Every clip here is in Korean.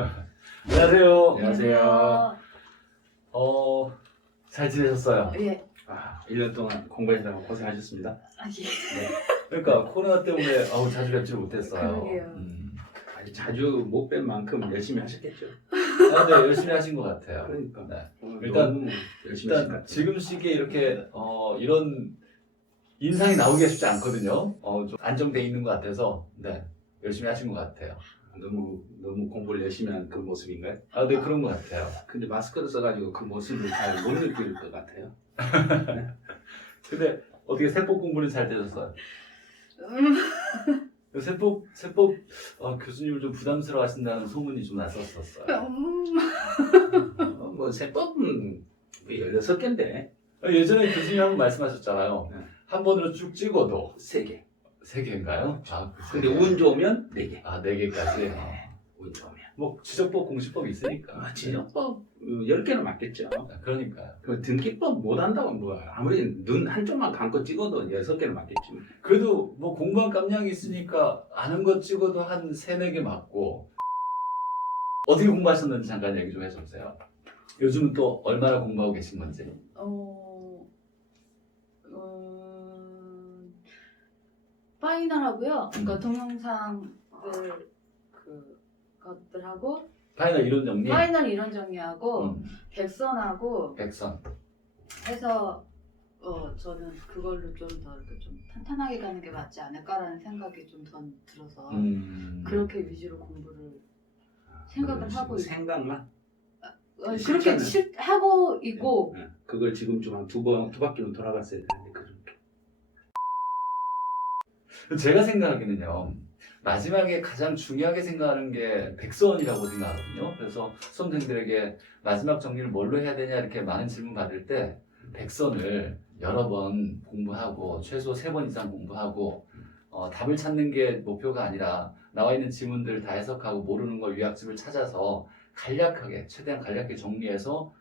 안녕하세요. 안녕하세요. 잘 지내셨어요? 예. 1년 동안 공부하시느라고 고생하셨습니다. 예. 그러니까 코로나 때문에 자주 뵙지 못했어요. 그러게요. 아주 자주 못 뵌 만큼 열심히 하셨겠죠. 네, 열심히 하신 것 같아요. 그러니까. 네. 오늘 일단- 너무 열심히 하신 것 일단 같아요. 지금 시기에 이렇게 이런 인상이 나오기가 쉽지 않거든요. 좀 안정돼 있는 것 같아서 네, 열심히 하신 것 같아요. 너무 공부를 열심히 한 그 모습인가요? 네, 그런 것 같아요. 근데 마스크를 써가지고 그 모습을 잘 못 느낄 것 같아요. 근데 어떻게 세법 공부는 잘 되셨어요? 세법 교수님을 좀 부담스러워하신다는 소문이 좀 났었어요. 뭐 세법은 16개인데 예전에 교수님 한번 말씀하셨잖아요. 네. 한 번으로 쭉 찍어도 3개. 3개인가요? 근데 운 좋으면 4개. 4개까지. 운 좋으면. 뭐 지적법, 공시법이 있으니까. 지적법 10개는 맞겠죠. 그러니까요. 그 등기법 못 한다고 뭐 아무리 눈 한쪽만 감고 찍어도 6개는 맞겠지. 그래도 뭐 공부한 깜냥이 있으니까 아는 것 찍어도 한 3-4개 맞고. 어떻게 공부하셨는지 잠깐 얘기 좀 해주세요. 요즘은 또 얼마나 공부하고 계신 건지. 파이널하고요. 그러니까 동영상들 것들하고 파이널 이론 정리. 파이널 이론 정리하고 음, 백선하고 백선. 해서 저는 그걸로 좀 더 이렇게 좀 탄탄하게 가는 게 맞지 않을까라는 생각이 좀 더 들어서 그렇게 위주로 공부를 생각을 하고 있고 생각만? 그렇게 실천은? 하고 있고 네. 그걸 지금 좀 한 두 바퀴는 돌아갔어야 되는데 그 정도. 제가 생각하기는요. 마지막에 가장 중요하게 생각하는 게 백선이라고 생각하거든요. 그래서 수험생들에게 마지막 정리를 뭘로 해야 되냐 이렇게 많은 질문 받을 때 백선을 여러 번 공부하고 최소 3번 이상 공부하고 답을 찾는 게 목표가 아니라 나와 있는 지문들 다 해석하고 모르는 걸 요약집을 찾아서 간략하게 최대한 간략하게 정리해서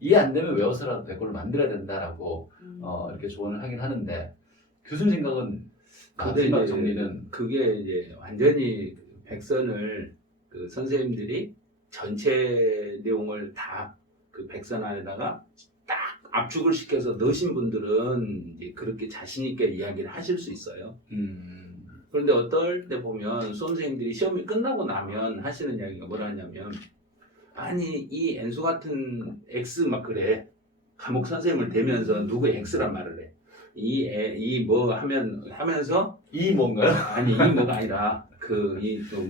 이해 안 되면 외워서라도 100걸로 만들어야 된다라고 이렇게 조언을 하긴 하는데 교수님 생각은 근데 마지막 이제 정리는 그게 이제 완전히 백선을 그 선생님들이 전체 내용을 다 그 백선 안에다가 딱 압축을 시켜서 넣으신 분들은 이제 그렇게 자신 있게 이야기를 하실 수 있어요. 그런데 어떨 때 보면 수험생들이 시험이 끝나고 나면 하시는 이야기가 뭐라 하냐면 아니 이 N수 같은 X 막 그래 과목 선생님을 대면서 누구의 X란 말을 해. 이 뭐 하면서 이 뭔가요? 아니 이 뭐가 아니라 그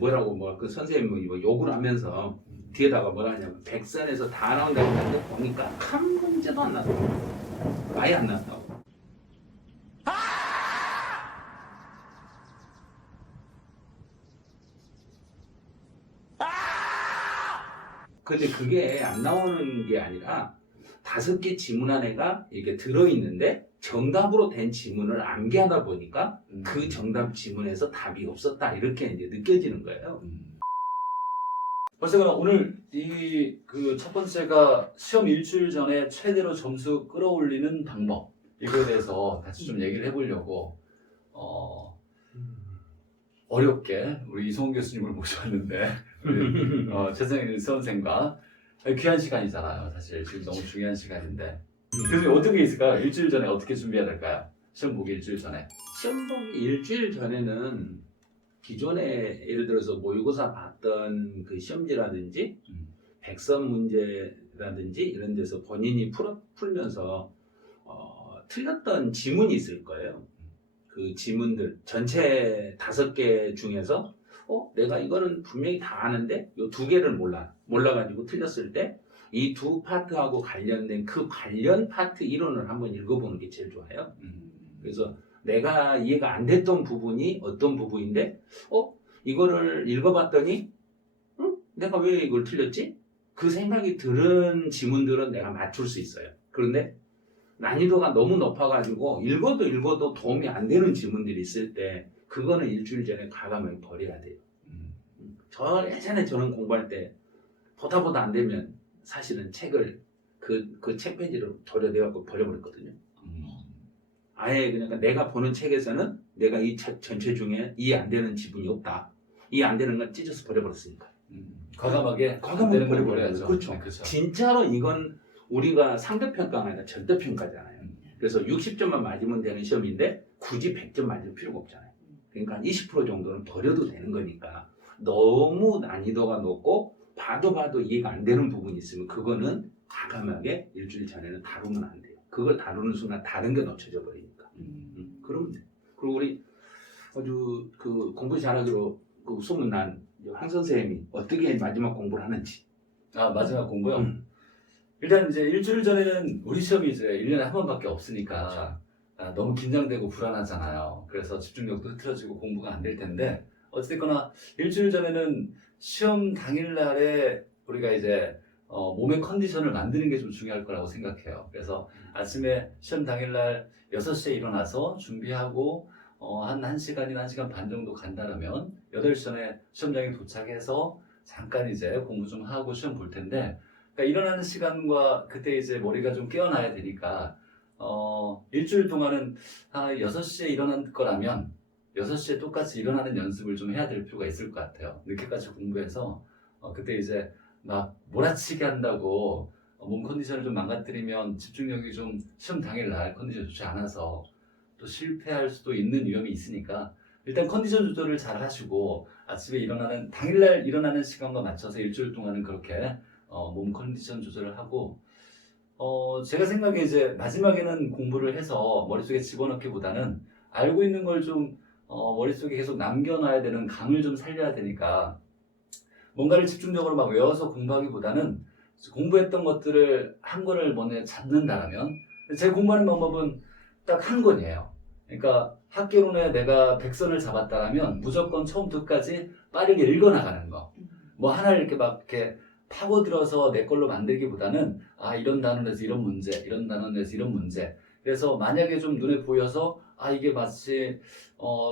뭐라고 그 선생님 뭐 욕을 하면서 뒤에다가 뭐라 하냐면 백선에서 다 나온다고 하는데 보니까 한 문제도 안 나왔다고. 아예 안 나왔다고. 근데 그게 안 나오는 게 아니라 5개 지문 안에가 이렇게 들어있는데 정답으로 된 지문을 암기하다 보니까 그 정답 지문에서 답이 없었다 이렇게 이제 느껴지는 거예요. 어쨌거나 오늘 이 그 첫 번째가 시험 일주일 전에 최대로 점수 끌어올리는 방법 이거에 대해서 같이 좀 얘기를 해보려고 어렵게 우리 이성훈 교수님을 모셨는데 우리 최승희 수험생과 귀한 시간이잖아요. 사실 지금 너무 중요한 시간인데 교수님 어떻게 있을까요? 일주일 전에 어떻게 준비해야 될까요? 시험 보기 일주일 전에. 시험 보기 일주일 전에는 기존에 예를 들어서 모의고사 봤던 그 시험지라든지 백선 문제라든지 이런 데서 본인이 풀면서 틀렸던 지문이 있을 거예요. 그 지문들 전체 5개 중에서 내가 이거는 분명히 다 아는데 이 2개를 몰라가지고 틀렸을 때 이 2 파트하고 관련된 그 관련 파트 이론을 한번 읽어보는 게 제일 좋아요. 그래서 내가 이해가 안 됐던 부분이 어떤 부분인데 이거를 읽어봤더니 내가 왜 이걸 틀렸지? 그 생각이 들은 지문들은 내가 맞출 수 있어요. 그런데 난이도가 너무 높아가지고 읽어도 도움이 안 되는 지문들이 있을 때 그거는 일주일 전에 과감하게 버려야 돼요. 저 예전에 저는 공부할 때 보다 안 되면 사실은 책을 그 책 페이지를 도려내갖고 버려버렸거든요. 아예 그러니까 내가 보는 책에서는 내가 이 책 전체 중에 이해 안 되는 지분이 없다. 이해 안 되는 건 찢어서 버려버렸으니까. 과감하게 과감하게 되는 걸 버려버려요. 버려야죠. 그렇죠. 네, 그렇죠. 진짜로 이건 우리가 상대평가가 아니라 절대평가잖아요. 그래서 60점만 맞으면 되는 시험인데 굳이 100점 맞을 필요가 없잖아요. 그러니까 20% 정도는 버려도 되는 거니까 너무 난이도가 높고 봐도 이해가 안 되는 부분이 있으면 그거는 과감하게 일주일 전에는 다루면 안 돼요. 그걸 다루는 순간 다른 게 놓쳐져 버리니까. 그러면 돼요. 그리고 우리 아주 그 공부 잘하기로 그 소문난 황 선생님이 어떻게 마지막 공부를 하는지. 아, 마지막 공부요? 일단 이제 일주일 전에는 우리 시험이 이제 1년에 한 번밖에 없으니까 그렇죠. 너무 긴장되고 불안하잖아요. 그래서 집중력도 흐트러지고 공부가 안 될 텐데 어쨌거나 일주일 전에는 시험 당일날에 우리가 이제 몸의 컨디션을 만드는 게 좀 중요할 거라고 생각해요. 그래서 아침에 시험 당일날 6시에 일어나서 준비하고 한 1시간이나 1시간 반 정도 간다면 8시 전에 시험장에 도착해서 잠깐 이제 공부 좀 하고 시험 볼 텐데 그러니까 일어나는 시간과 그때 이제 머리가 좀 깨어나야 되니까 일주일 동안은 6시에 일어날 거라면 6시에 똑같이 일어나는 연습을 좀 해야 될 필요가 있을 것 같아요. 늦게까지 공부해서 그때 이제 막 몰아치기 한다고 몸 컨디션을 좀 망가뜨리면 집중력이 좀 시험 당일날 컨디션 좋지 않아서 또 실패할 수도 있는 위험이 있으니까 일단 컨디션 조절을 잘 하시고 아침에 일어나는 당일날 일어나는 시간과 맞춰서 일주일 동안은 그렇게 몸 컨디션 조절을 하고 제가 생각에 이제 마지막에는 공부를 해서 머릿속에 집어넣기보다는 알고 있는 걸 좀 머릿속에 계속 남겨놔야 되는 감을 좀 살려야 되니까 뭔가를 집중적으로 막 외워서 공부하기보다는 공부했던 것들을 한 권을 먼저 잡는다라면 제가 공부하는 방법은 딱 한 권이에요. 그러니까 학교론에 내가 100선을 잡았다라면 무조건 처음부터 끝까지 빠르게 읽어나가는 거. 뭐 하나를 이렇게 막 이렇게 파고들어서 내 걸로 만들기보다는 이런 단원에서 이런 문제, 이런 단원에서 이런 문제. 그래서 만약에 좀 눈에 보여서 이게 마치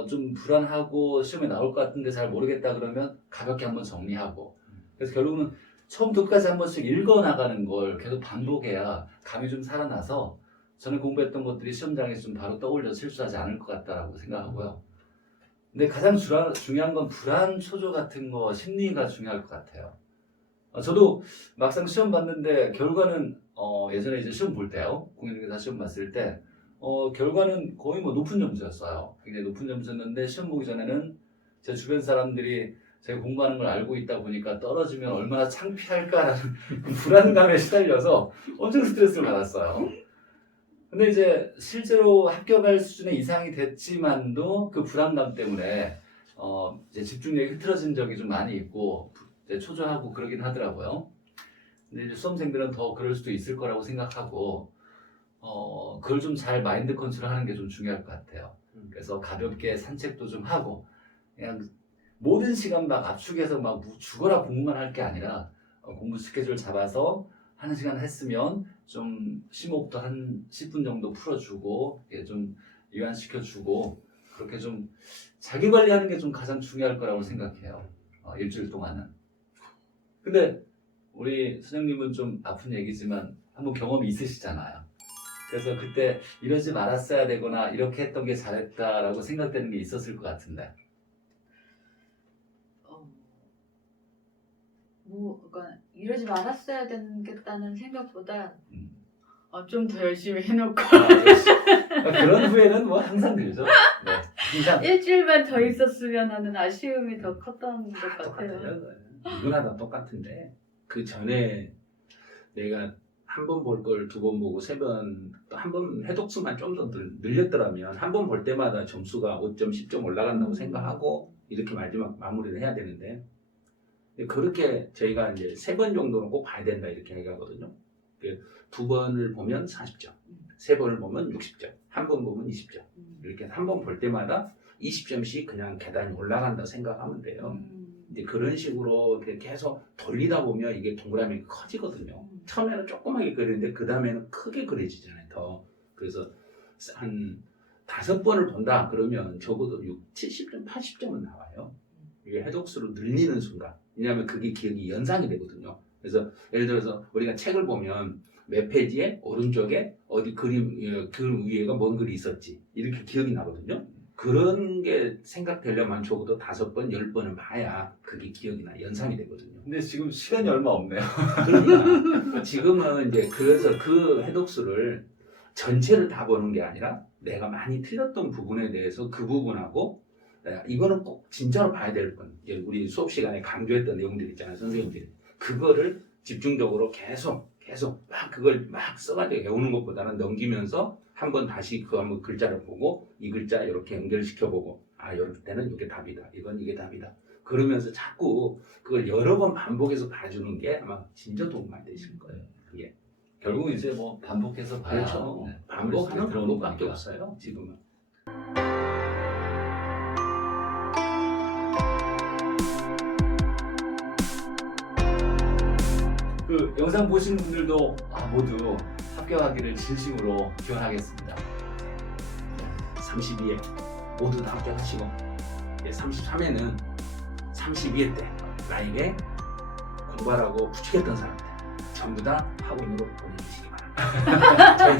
좀 불안하고 시험에 나올 것 같은데 잘 모르겠다 그러면 가볍게 한번 정리하고. 그래서 결국은 처음부터 끝까지 한 번씩 읽어나가는 걸 계속 반복해야 감이 좀 살아나서 저는 공부했던 것들이 시험장에서 좀 바로 떠올려 실수하지 않을 것 같다라고 생각하고요. 근데 가장 중요한 건 불안 초조 같은 거 심리가 중요할 것 같아요. 저도 막상 시험 봤는데 결과는 예전에 이제 시험 볼 때요. 공인중개사 시험 봤을 때 결과는 거의 뭐 높은 점수였어요. 굉장히 높은 점수였는데 시험 보기 전에는 제 주변 사람들이 제가 공부하는 걸 알고 있다 보니까 떨어지면 얼마나 창피할까라는 불안감에 시달려서 엄청 스트레스를 받았어요. 근데 이제 실제로 합격할 수준의 이상이 됐지만도 그 불안감 때문에 이제 집중력이 흐트러진 적이 좀 많이 있고 이제 초조하고 그러긴 하더라고요. 근데 이제 수험생들은 더 그럴 수도 있을 거라고 생각하고 그걸 좀 잘 마인드 컨트롤하는 게 좀 중요할 것 같아요. 그래서 가볍게 산책도 좀 하고 그냥 모든 시간 막 압축해서 막 죽어라 공부만 할 게 아니라 공부 스케줄 잡아서 1시간 했으면 좀 심호흡도 한 10분 정도 풀어주고 좀 이완시켜주고 그렇게 좀 자기 관리하는 게 좀 가장 중요할 거라고 생각해요. 일주일 동안은. 근데 우리 선생님은 좀 아픈 얘기지만 한번 경험이 있으시잖아요. 그래서 그때 이러지 말았어야 되거나 이렇게 했던 게 잘했다라고 생각되는 게 있었을 것 같은데. 그러니까 이러지 말았어야 되겠다는 생각보다 좀 더 열심히 해놓고 그런 후회는 뭐 항상 들죠. 네, 항상. 일주일만 더 있었으면 하는 아쉬움이 더 컸던 것 같아요. 누구나 다 똑같은데 그 전에 내가 한 번 볼 걸 2번 보고 3번 또 한 번 해독수만 좀 더 늘렸더라면 한 번 볼 때마다 점수가 5점, 10점 올라간다고 생각하고 이렇게 마지막 마무리를 해야 되는데 그렇게 저희가 이제 3번 정도는 꼭 봐야 된다 이렇게 얘기하거든요. 2번을 보면 40점, 3번을 보면 60점, 한 번 보면 20점 이렇게 한 번 볼 때마다 20점씩 그냥 계단이 올라간다 생각하면 돼요. 이제 그런 식으로 이렇게 계속 돌리다 보면 이게 동그라미가 커지거든요. 처음에는 조그맣게 그리는데 그 다음에는 크게 그려지잖아요. 더. 그래서 한 5번을 본다 그러면 적어도 70점, 80점은 나와요. 이게 해독수로 늘리는 순간. 왜냐하면 그게 기억이 연상이 되거든요. 그래서 예를 들어서 우리가 책을 보면 몇 페이지에 오른쪽에 어디 그림 위에가 뭔 글이 있었지 이렇게 기억이 나거든요. 그런 게 생각되려면 적어도 5번, 10번은 봐야 그게 기억이 나, 연상이 되거든요. 근데 지금 시간이 얼마 없네요. 그러니까 지금은 이제 그래서 그 해독수를 전체를 다 보는 게 아니라 내가 많이 틀렸던 부분에 대해서 그 부분하고 이거는 꼭 진짜로 봐야 될 건. 이제 우리 수업 시간에 강조했던 내용들 있잖아요, 선생님들이. 그거를 집중적으로 계속 막 그걸 막 써가지고 외우는 것보다는 넘기면서 한번 다시 그 한번 글자를 보고 이 글자 이렇게 연결시켜보고 아 이럴 때는 이게 답이다. 이건 이게 답이다. 그러면서 자꾸 그걸 여러 번 반복해서 봐주는 게 아마 진짜 도움 많이 되실 거예요. 그게 결국 이제 뭐 반복해서 봐야 그렇죠. 네, 반복하는 들어오는 방법밖에 거니까. 없어요. 지금은. 그 영상 보신 분들도 모두 합격하기를 진심으로 기원하겠습니다. 32회 모두 다 합격하시고 33회는 32회 때 나에게 공부하라고 부추겼던 사람들 전부 다 학원으로 보내주시기 바랍니다. 저희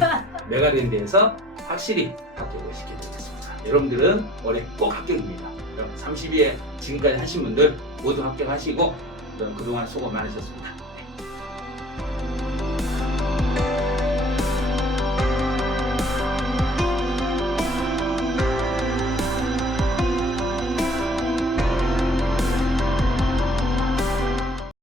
메가랜드에서 확실히 합격을 시켜드리겠습니다. 여러분들은 올해 꼭 합격입니다. 그럼 32회 지금까지 하신 분들 모두 합격하시고 그동안 수고 많으셨습니다.